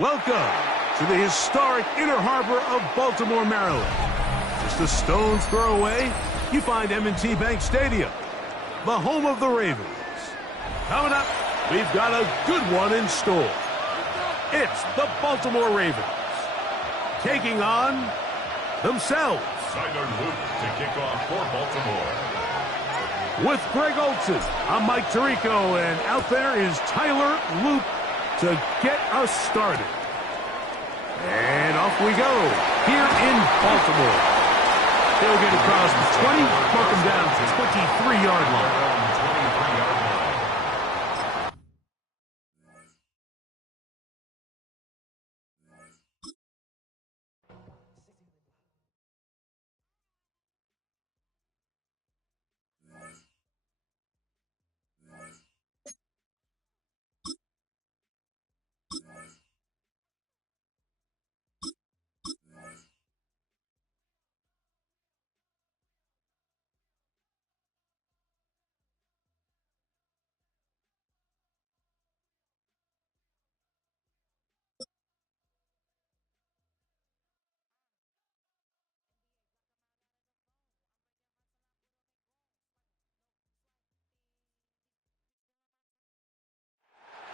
Welcome to the historic Inner Harbor of Baltimore, Maryland. Just a stone's throw away, you find M&T Bank Stadium, the home of the Ravens. Coming up, we've got a good one in store. It's the Baltimore Ravens taking on themselves. Tyler Luke to kick off for Baltimore. With Greg Olson, I'm Mike Tirico, and out there is Tyler Luke to get us started. And off we go here in Baltimore. They'll get across the 20, mark them down to 23-yard line.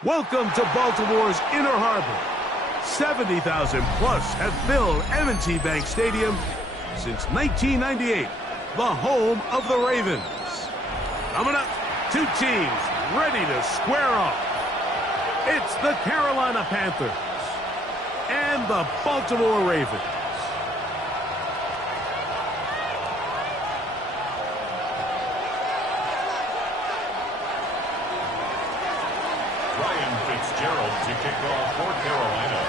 Welcome to Baltimore's Inner Harbor. 70,000 plus have filled M&T Bank Stadium since 1998, the home of the Ravens. Coming up, two teams ready to square off. It's the Carolina Panthers and the Baltimore Ravens. Gerald to kick off for Carolina.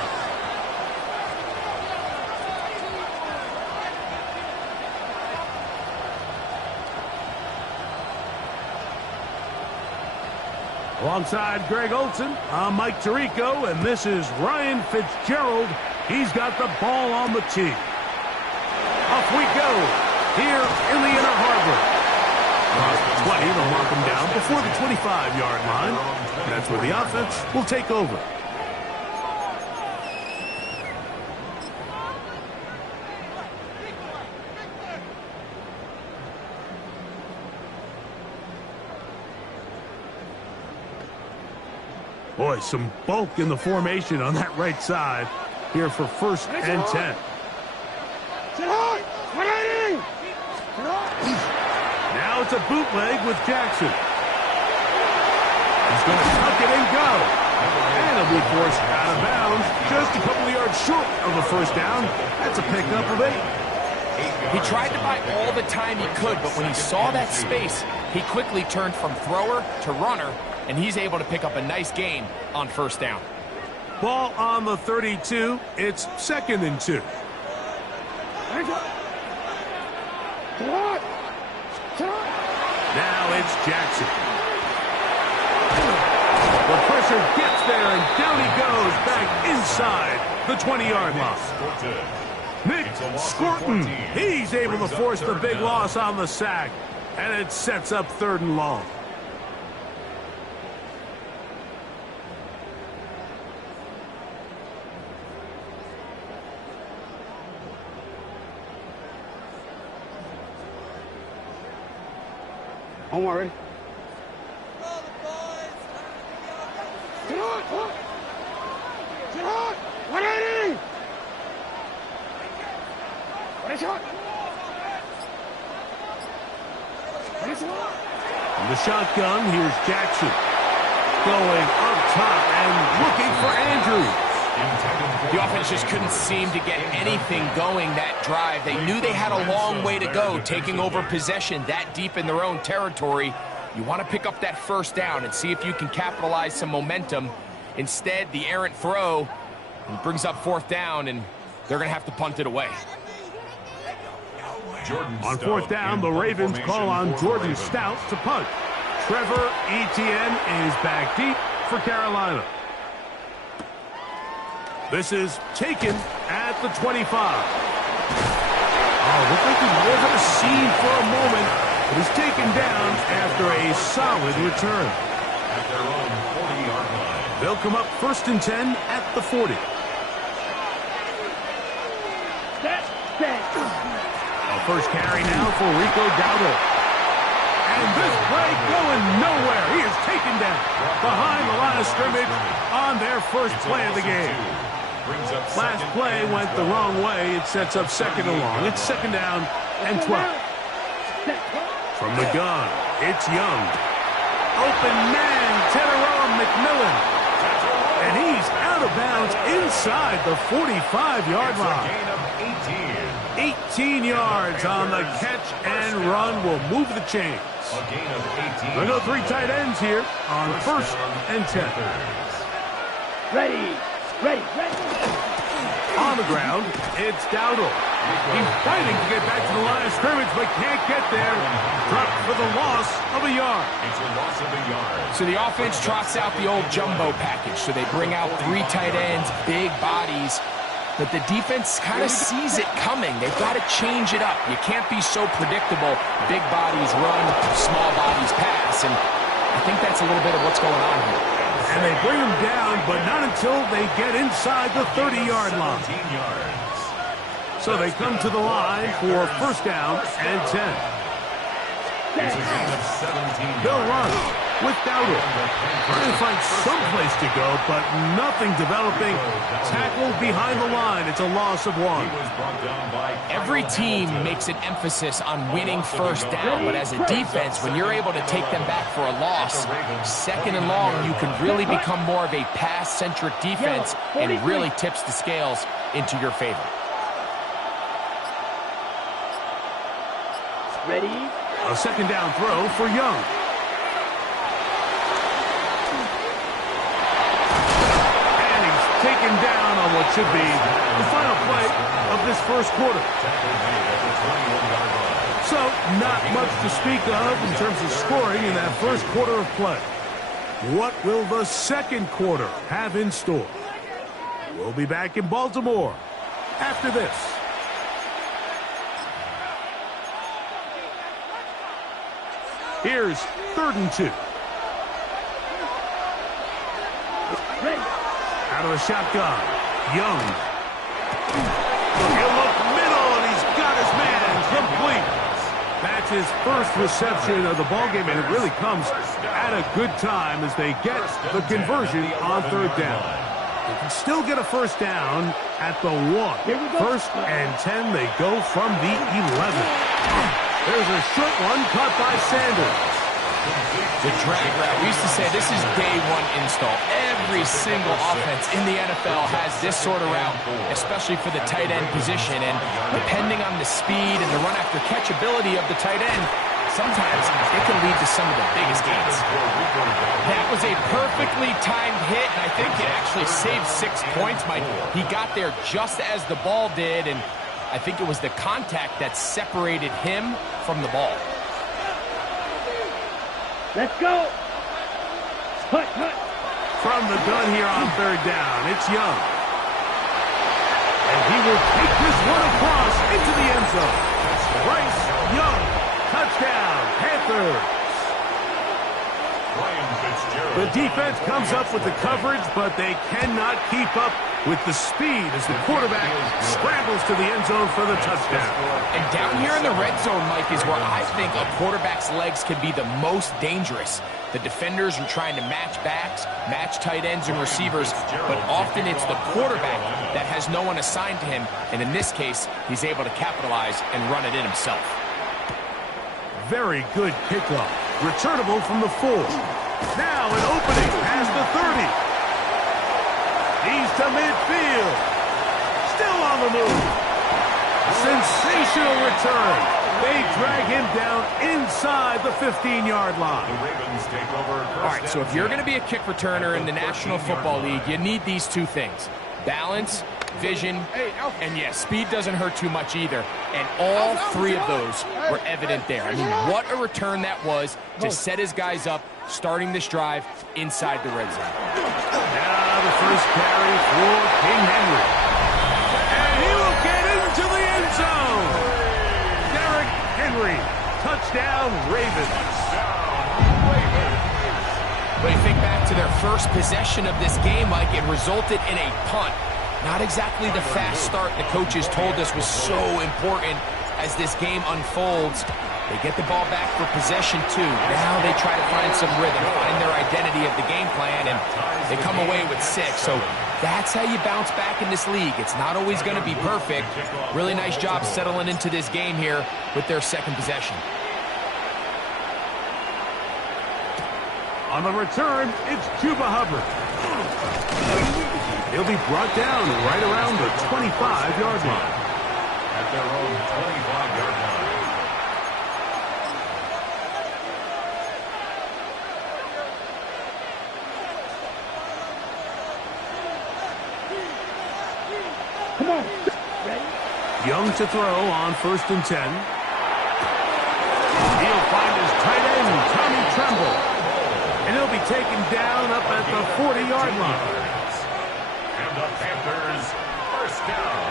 Alongside Greg Olson, I'm Mike Tirico, and this is Ryan Fitzgerald. He's got the ball on the tee. Off we go here in the Inner Harbor. Across the 20, they'll mark them down before the 25-yard line. That's where the offense will take over. Boy, some bulk in the formation on that right side here for 1st and 10. Now it's a bootleg with Jackson. He's going to tuck it and go. And he'll be forced out of bounds just a couple of yards short of a first down. That's a pickup of 8. He tried to buy all the time he could, but when he saw that space, he quickly turned from thrower to runner, and he's able to pick up a nice gain on first down. Ball on the 32. It's 2nd and 2. Now it's Jackson. The pressure gets there, and down he goes back inside the 20-yard line. Nick Scorton, he's able to force the big loss on the sack, and it sets up 3rd and long. Omar, ready? In the shotgun, here's Jackson. Going up top and looking for Andrews. The offense just couldn't seem to get anything going that drive. They knew they had a long way to go, taking over possession that deep in their own territory. You want to pick up that first down and see if you can capitalize some momentum. Instead, the errant throw brings up 4th down, and they're going to have to punt it away. On 4th down, the Ravens call on Jordan Stout to punt. Trevor Etienne is back deep for Carolina. This is taken at the 25. Oh, looked like he was on a scene for a moment, but he's taken down after a solid return. At their own 40-yard line. They'll come up 1st and 10 at the 40. first carry now for Rico Dowdle. And this play going nowhere. He is taken down behind the line of scrimmage on their first play of the game. Last play went the wrong way. It sets up second and long. It's second down and 12. From the gun, it's Young. Open man, Tyrone McMillan. And he's out of bounds inside the 45-yard line. 18 yards on the catch and run will move the chains. We'll go 3 tight ends here on first and 10. Ready. On the ground, it's Dowdle. He's fighting to get back to the line of scrimmage, but can't get there. Dropped for the loss of a yard. It's a loss of a yard. So the offense trots out the old jumbo package. So they bring out 3 tight ends, big bodies. But the defense kind of sees it coming. They've got to change it up. You can't be so predictable. Big bodies run, small bodies pass. And I think that's a little bit of what's going on here. And they bring him down, but not until they get inside the 30-yard line. So they come to the line for first down and 10. They'll run with Dowdle. Trying to find some place to go, but nothing developing. Tackled behind the line. It's a loss of 1. Every team makes an emphasis on winning first down, but as a defense, when you're able to take them back for a loss, second and long, you can really become more of a pass-centric defense and really tips the scales into your favor. Ready. A second down throw for Young. And he's taken down on what should be the final play of this first quarter. So, not much to speak of in terms of scoring in that first quarter of play. What will the second quarter have in store? We'll be back in Baltimore after this. Here's 3rd and 2. Out of the shotgun, Young. He'll look middle, and he's got his man complete. That's his first reception of the ballgame, and it really comes at a good time as they get the conversion on 3rd down. They can still get a first down at the 1. 1st and 10, they go from the 11. There's a short one caught by Sanders. The drag route. We used to say this is day 1 install. Every single offense in the NFL has this sort of route, especially for the tight end position. And depending on the speed and the run-after-catch ability of the tight end, sometimes it can lead to some of the biggest gains. That was a perfectly timed hit, and I think it actually saved 6 points, Mike. He got there just as the ball did, and I think it was the contact that separated him from the ball. Let's go. Hut. From the gun here on 3rd down, it's Young. And he will take this one across into the end zone. Bryce Young, touchdown, Panthers. The defense comes up with the coverage, but they cannot keep up with the speed as the quarterback scrambles to the end zone for the touchdown. And down here in the red zone, Mike, is where I think a quarterback's legs can be the most dangerous. The defenders are trying to match backs, match tight ends and receivers, but often it's the quarterback that has no one assigned to him, and in this case, he's able to capitalize and run it in himself. Very good kickoff. Returnable from the 4. Now an opening past the 30. He's to midfield. Still on the move. Sensational return. They drag him down inside the 15-yard line. The Ravens take over. All right, so if you're going to be a kick returner in the National Football League, you need these 2 things. Balance, vision, and yes, speed doesn't hurt too much either. And all 3 of those were evident there. I mean, what a return that was to set his guys up, starting this drive inside the red zone. Now the first carry for King Henry. And he will get into the end zone. Derrick Henry, touchdown Ravens. But you think back to their first possession of this game, Mike, it resulted in a punt. Not exactly the fast start the coaches told us was so important as this game unfolds. They get the ball back for possession, too. Now they try to find some rhythm, find their identity of the game plan, and they come away with 6. So that's how you bounce back in this league. It's not always going to be perfect. Really nice job settling into this game here with their second possession. On the return, it's Chuba Hubbard. He'll be brought down right around the 25-yard line. At their own 25-yard line. Come on. Ready? Young to throw on 1st and 10. He'll find his tight end, Tommy Tremble. And he'll be taken down up at the 40-yard line. And the Panthers, first down.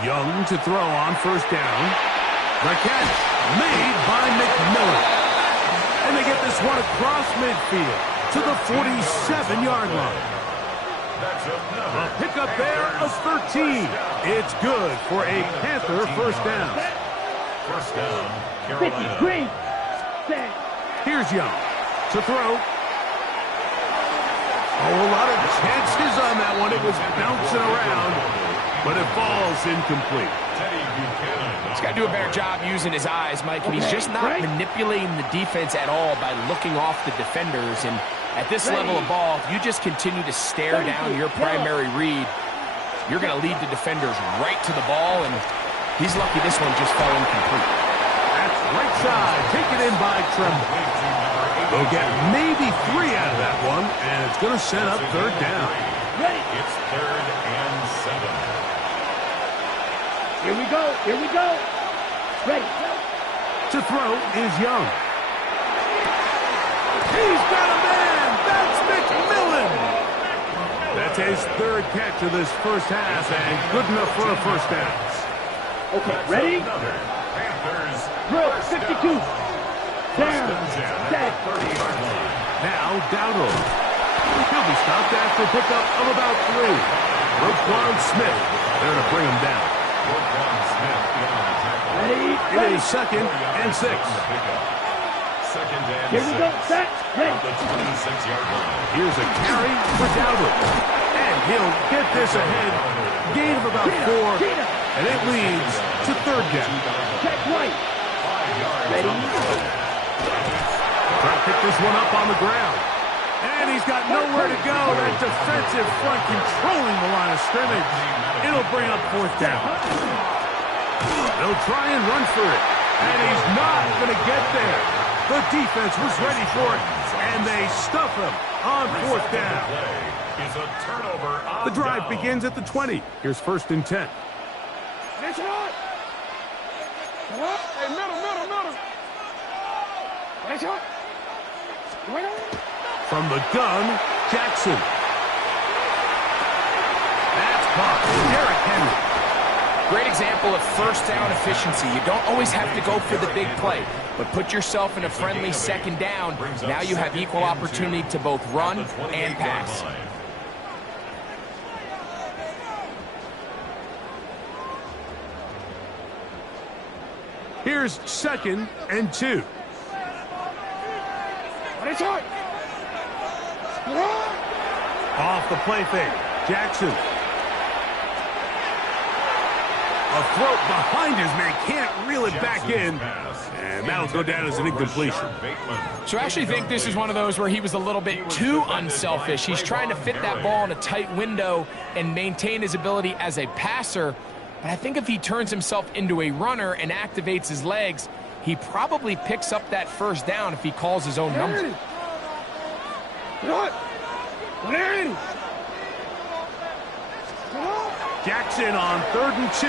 Young to throw on 1st down. The catch made by McMillan. And they get this one across midfield to the 47-yard line. That's another. A pickup there of 13. It's good for a Panther first down. First down, Carolina. 53. Set. Here's Young to throw. Oh, a lot of chances on that one. It was bouncing around, but it falls incomplete. He's got to do a better job using his eyes, Mike, and he's just not manipulating the defense at all by looking off the defenders. And at this level of ball, if you just continue to stare down your primary read, you're going to lead the defenders right to the ball, and he's lucky this one just fell incomplete. That's right side, taken in by Tremble. They'll get maybe 3 out of that one, and it's going to set up 3rd down. Ready? It's 3rd and 7. Here we go. Here we go. Ready. To throw is Young. He's got a man. That's McMillan. That's his 3rd catch of this first half, and good enough for a first down. Okay, ready? Panthers, Throw. first 52. down. Down. Set. 30-yard line. Now Dowdle. He'll be stopped after a pickup of about 3. Roquan Smith there to bring him down. Roquan Smith beyond the tackle. Ready? It is 2nd and 6. Second and Here we go. 6. Set. Ready. At the 26-yard line. Here's a carry for Dowdle. And he'll get this ahead. Gain of about 4. And it leads to 3rd down. Check right. 5 yards. Ready? Trying to pick this one up on the ground. And he's got nowhere to go. That defensive front controlling the line of scrimmage. It'll bring up 4th down. They'll try and run for it. And he's not going to get there. The defense was ready for it. And they stuff him on 4th down. Is a turnover on The drive down. begins at the 20. Here's 1st and 10. Attention on. Hey, middle. Attention. From the gun, Jackson. That's caught. Derrick Henry. Great example of first down efficiency. You don't always have to go for the big play, but put yourself in a friendly 2nd down. Now you have equal opportunity to both run and pass. Here's 2nd and 2. Off the play fake. Jackson. A throw behind his man. Can't reel it back in. And that'll go down as an incompletion. So I actually think this is one of those where he was a little bit too unselfish. He's trying to fit that ball in a tight window and maintain his ability as a passer. But I think if he turns himself into a runner and activates his legs, he probably picks up that first down if he calls his own number. Jackson on 3rd and 2.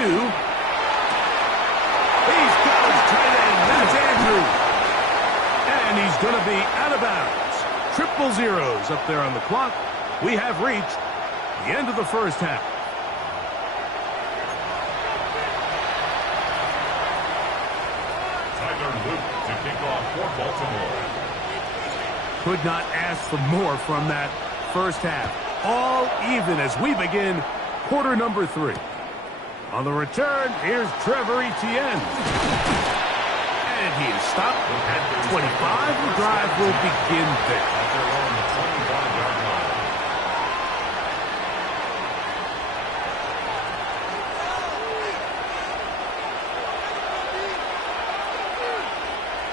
He's got his tight end. That's Andrews. And he's going to be out of bounds. 0-0 up there on the clock. We have reached the end of the first half. Tyler Luke to kick off for Baltimore. Could not ask for more from that first half. All even as we begin quarter number 3. On the return, here's Trevor Etienne. And he is stopped at 25. The drive will begin there. At their own 25-yard line.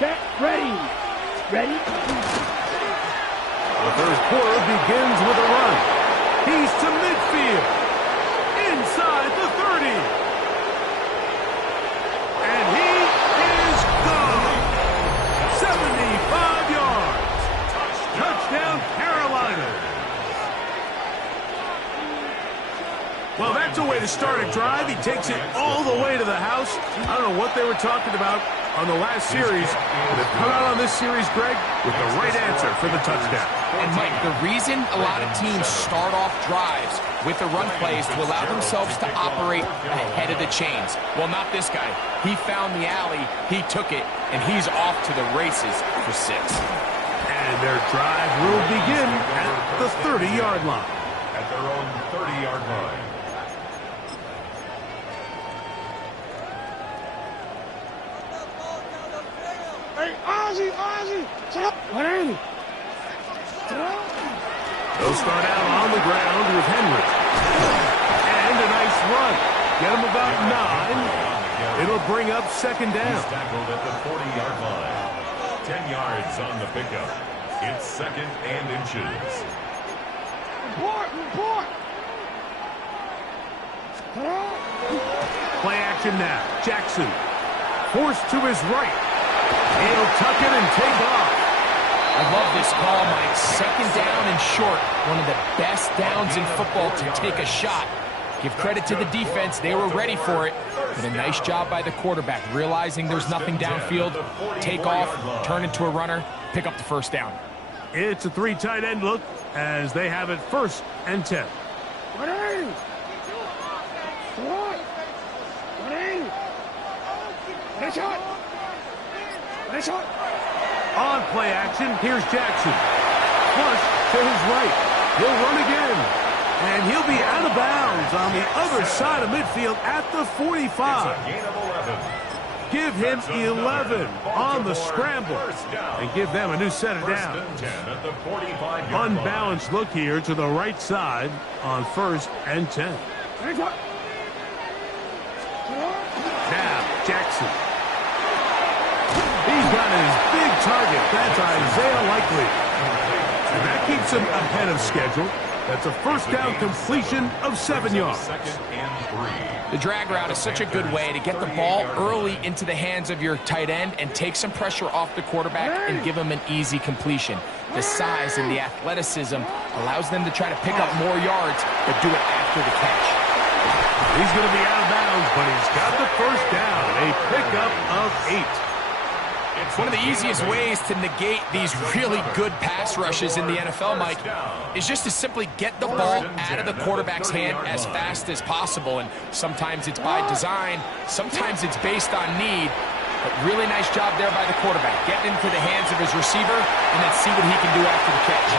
Get ready. Ready? The third quarter begins with a run. He's to midfield. Inside the 30. And he is gone. 75 yards. Touchdown, Carolina. Well, that's a way to start a drive. He takes it all the way to the house. I don't know what they were talking about on the last series. They've come out on this series, Greg, with the right answer for the touchdown. And Mike, the reason a lot of teams start off drives with the run plays to allow themselves to operate ahead of the chains. Well, not this guy. He found the alley, he took it, and he's off to the races for 6. And their drive will begin at the 30-yard line. At their own 30-yard line. Hey, Ozzy, sit up. What are you? Sit up. They'll start out on the ground with Henry. And a nice run. Get him about 9. It'll bring up second down. He's tackled at the 40-yard line. 10 yards on the pickup. It's second and inches. Report. Sit up. Play action now. Jackson. Forced to his right. He'll tuck it and take off. I love this call, Mike. Second down and short. One of the best downs in football to take a shot. Give credit to the defense. They were ready for it. But a nice job by the quarterback, realizing there's nothing downfield. Take off, turn into a runner, pick up the first down. It's a 3 tight end look as they have it 1st and 10. What are you? What? What are you? Let's shot. On play action, here's Jackson. Flush to his right. He'll run again. And he'll be out of bounds on the other side of midfield at the 45. It's a gain of 11. Give him 11 on the scramble. And give them a new set of First downs. and 10 at the 45-yard line. Unbalanced look here to the right side on 1st and 10. Now, Jackson. He's got his big target. That's Isaiah Likely. And that keeps him ahead of schedule. That's a first down completion of 7 yards. Second and 3. The drag route is such a good way to get the ball early into the hands of your tight end and take some pressure off the quarterback and give him an easy completion. The size and the athleticism allows them to try to pick up more yards, but do it after the catch. He's going to be out of bounds, but he's got the first down. A pickup of 8. One of the easiest ways to negate these really good pass rushes in the NFL, Mike, is just to simply get the ball out of the quarterback's hand as fast as possible. And sometimes it's by design, sometimes it's based on need. But really nice job there by the quarterback, getting into the hands of his receiver and then see what he can do after the catch.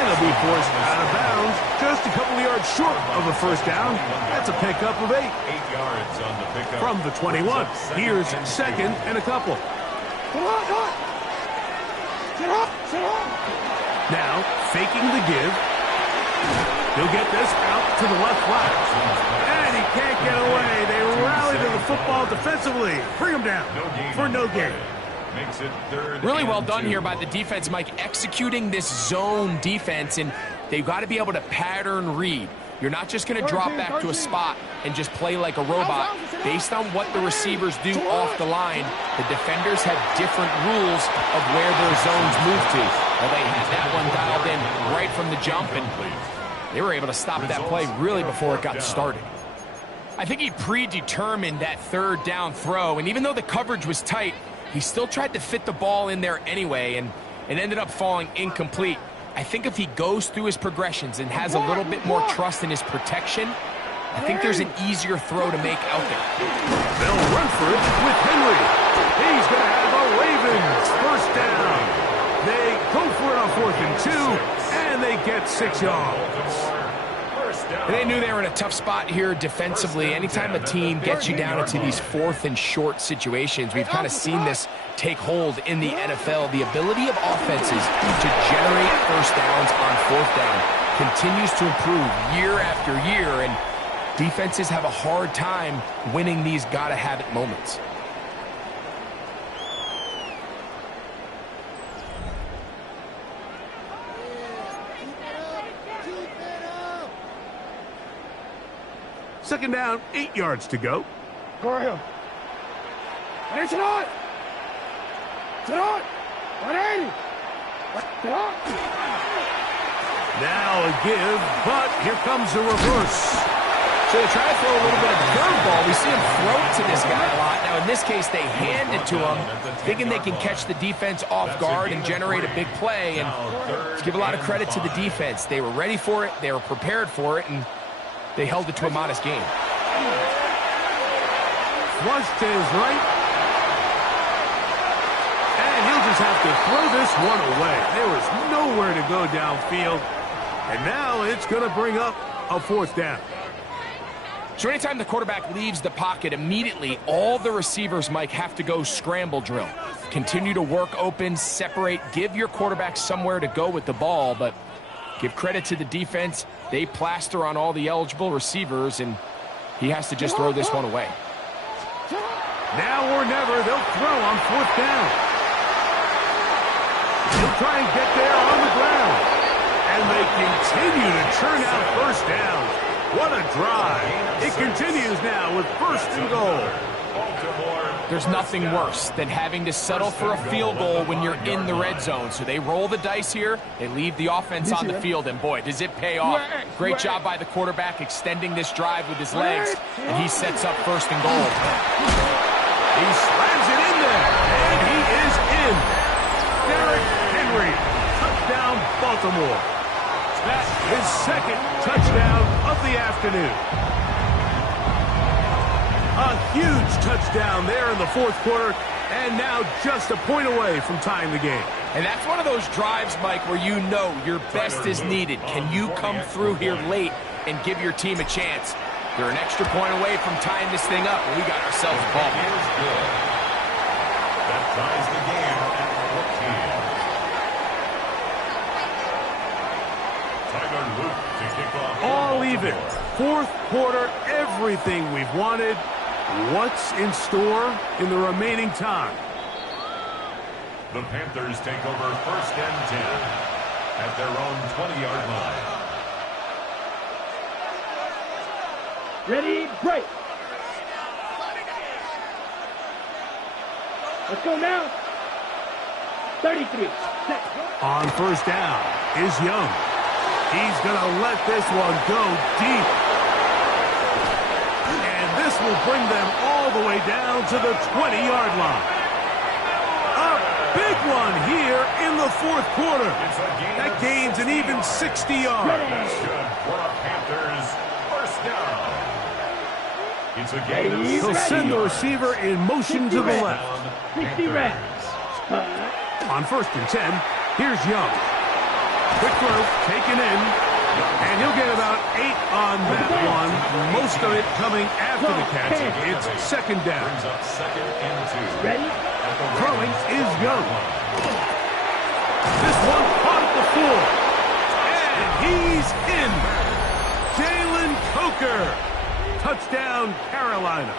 And he'll be forced out of bounds, just a couple of yards short of a first down. That's a pickup of 8. 8 yards on the pickup. From the 21, here's second and a couple. Sit up. Now, faking the give. He'll get this out to the left flat. And he can't get away. They rally to the football defensively. Bring him down for no gain. Makes it third. Really well and done 2. here by the defense, Mike, executing this zone defense, and they've got to be able to pattern read. You're not just going to drop back to a spot and just play like a robot. Based on what the receivers do off the line, the defenders have different rules of where their zones move to. Well, they had that one dialed in right from the jump, and they were able to stop that play really before it got started. I think he predetermined that third down throw, and even though the coverage was tight, he still tried to fit the ball in there anyway, and it ended up falling incomplete. I think if he goes through his progressions and has a little bit more trust in his protection, I think there's an easier throw to make out there. They'll run for it with Henry. He's going to have a Ravens first down. They go for it on 4th and 2, and they get 6 yards. And they knew they were in a tough spot here defensively. Anytime a team gets you down into these 4th and short situations, we've kind of seen this take hold in the NFL. The ability of offenses to generate first downs on 4th down continues to improve year after year, and defenses have a hard time winning these gotta-have-it moments. Second down, 8 yards to go. Go ahead. It's not. It's not. 180. Now a give, but here comes the reverse. So they try to throw a little bit of curveball. We see him throw it to this guy a lot. Now, in this case, they hand it to him, thinking they can catch the defense off guard and generate a big play. And let's give a lot of credit to the defense. They were ready for it. They were prepared for it, and they held it to a modest game. Flush to his right. And he'll just have to throw this one away. There was nowhere to go downfield. And now it's going to bring up a 4th down. So anytime the quarterback leaves the pocket, immediately all the receivers, Mike, have to go scramble drill. Continue to work open, separate, give your quarterback somewhere to go with the ball, but give credit to the defense. They plaster on all the eligible receivers, and he has to just throw this one away. Now or never, they'll throw on 4th down. He'll try and get there on the ground. And they continue to churn out first downs. What a drive. It continues now with 1st and goal. There's nothing worse than having to settle for a field goal when you're in the red zone. So they roll the dice here. They leave the offense on the field, and boy, does it pay off. Great job by the quarterback extending this drive with his legs, and he sets up 1st and goal. He slams it in there, and he is in. Derrick Henry, touchdown Baltimore. That's his 2nd touchdown of the afternoon. A huge touchdown there in the 4th quarter, and now just a point away from tying the game. And that's one of those drives, Mike, where you know your best is needed. Can you come through here late and give your team a chance? They're an extra point away from tying this thing up, and we got ourselves a ball. That ties the game at 14. Tyler Luke to kick off. All even. 4th quarter, everything we've wanted. What's in store in the remaining time? The Panthers take over 1st and 10 at their own 20-yard line. Ready, break. Let's go now. 33. On 1st down is Young. He's going to let this one go deep. And this will bring them all the way down to the 20-yard line. A big one here in the 4th quarter. That gains an even 60 yards. That's good for a Panthers 1st down. It's a gain of 60 He'll send the receiver in motion to the left. 60 reps. On 1st and 10, here's Young. Quick throw, taken in, and he'll get about 8 on that one. Most of it coming after the catch. It's 2nd down. Brings up 2nd and 2. Ready? Throwing is Young. This one caught at the floor. And he's in. Jalen Coker. Touchdown, Carolina.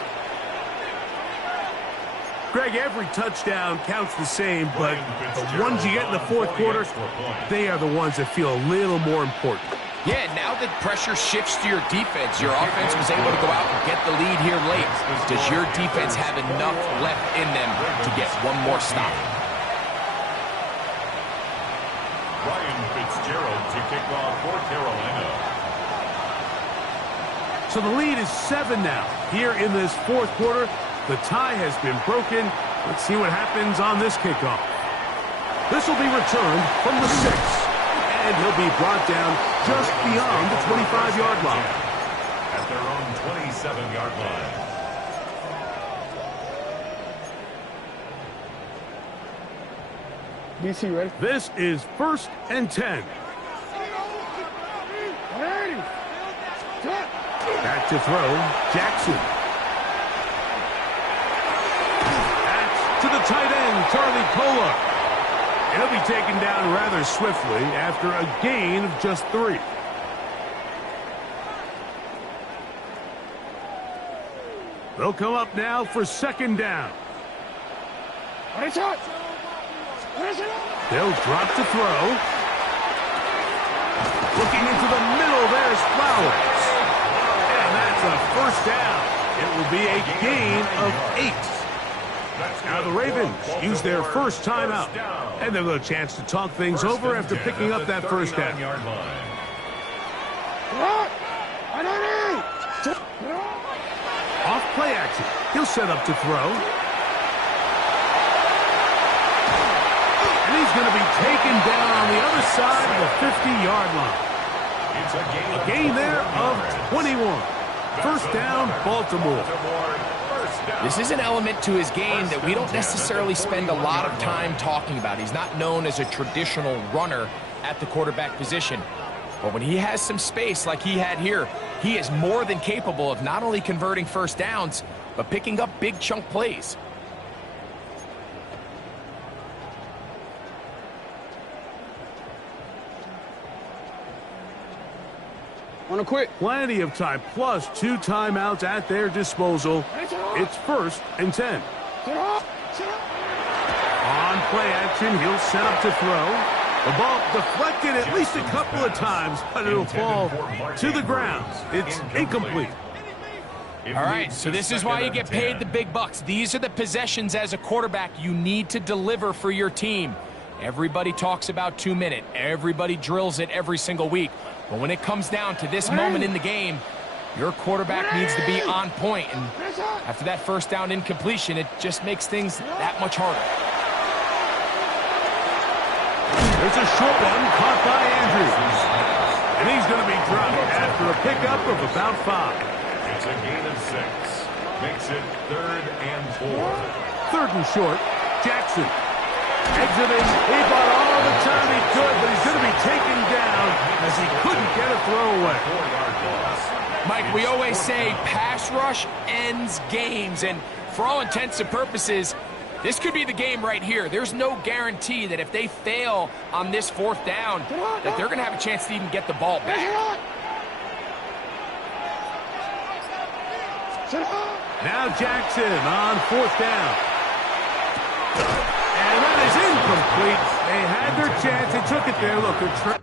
Greg, every touchdown counts the same, but the ones you get in the 4th quarter, they are the ones that feel a little more important. Yeah, now that pressure shifts to your defense, your offense was able to go out and get the lead here late. Does your defense have enough left in them to get one more stop? Ryan Fitzgerald to kick off for Carolina. So the lead is 7 now. Here in this 4th quarter, the tie has been broken. Let's see what happens on this kickoff. This will be returned from the 6. And he'll be brought down just beyond the 25-yard line. At their own 27-yard line. DC, ready? This is 1st and 10. to throw. Jackson. That's to the tight end, Charlie Kolar. He'll be taken down rather swiftly after a gain of just 3. They'll come up now for second down. They'll drop to throw. Looking into the middle, there's Flowers. And that's a first down. It will be a gain of 8. Now the Ravens use their first timeout. And they've got a chance to talk things over after picking up that first down. Off play action. He'll set up to throw. And he's going to be taken down on the other side of the 50-yard line. A gain there of 21. First down, Baltimore. This is an element to his game that we don't necessarily spend a lot of time talking about. He's not known as a traditional runner at the quarterback position. But when he has some space like he had here, he is more than capable of not only converting first downs, but picking up big chunk plays. Wanna quit? Plenty of time, plus 2 timeouts at their disposal. It's first and 10. On play action, he'll set up to throw. The ball deflected at least a couple of times, but it'll fall to the ground. It's incomplete. All right, so this is why you get paid the big bucks. These are the possessions as a quarterback you need to deliver for your team. Everybody talks about 2 minute. Everybody drills it every single week. But when it comes down to this moment in the game, your quarterback needs to be on point. And after that first down incompletion, it just makes things that much harder. There's a short one caught by Andrews. And he's going to be dropped after a pickup of about 5. It's a gain of 6. Makes it 3rd and 4. 3rd and short. Jackson. Exiting. He bought all the time he could, but he's going to be taken down as he couldn't get a throwaway. 4-yard loss. Mike, we always say pass rush ends games, and for all intents and purposes, this could be the game right here. There's no guarantee that if they fail on this 4th down, that they're going to have a chance to even get the ball back. Now Jackson on 4th down. And that is incomplete. They had their chance. They took it there. Look, they're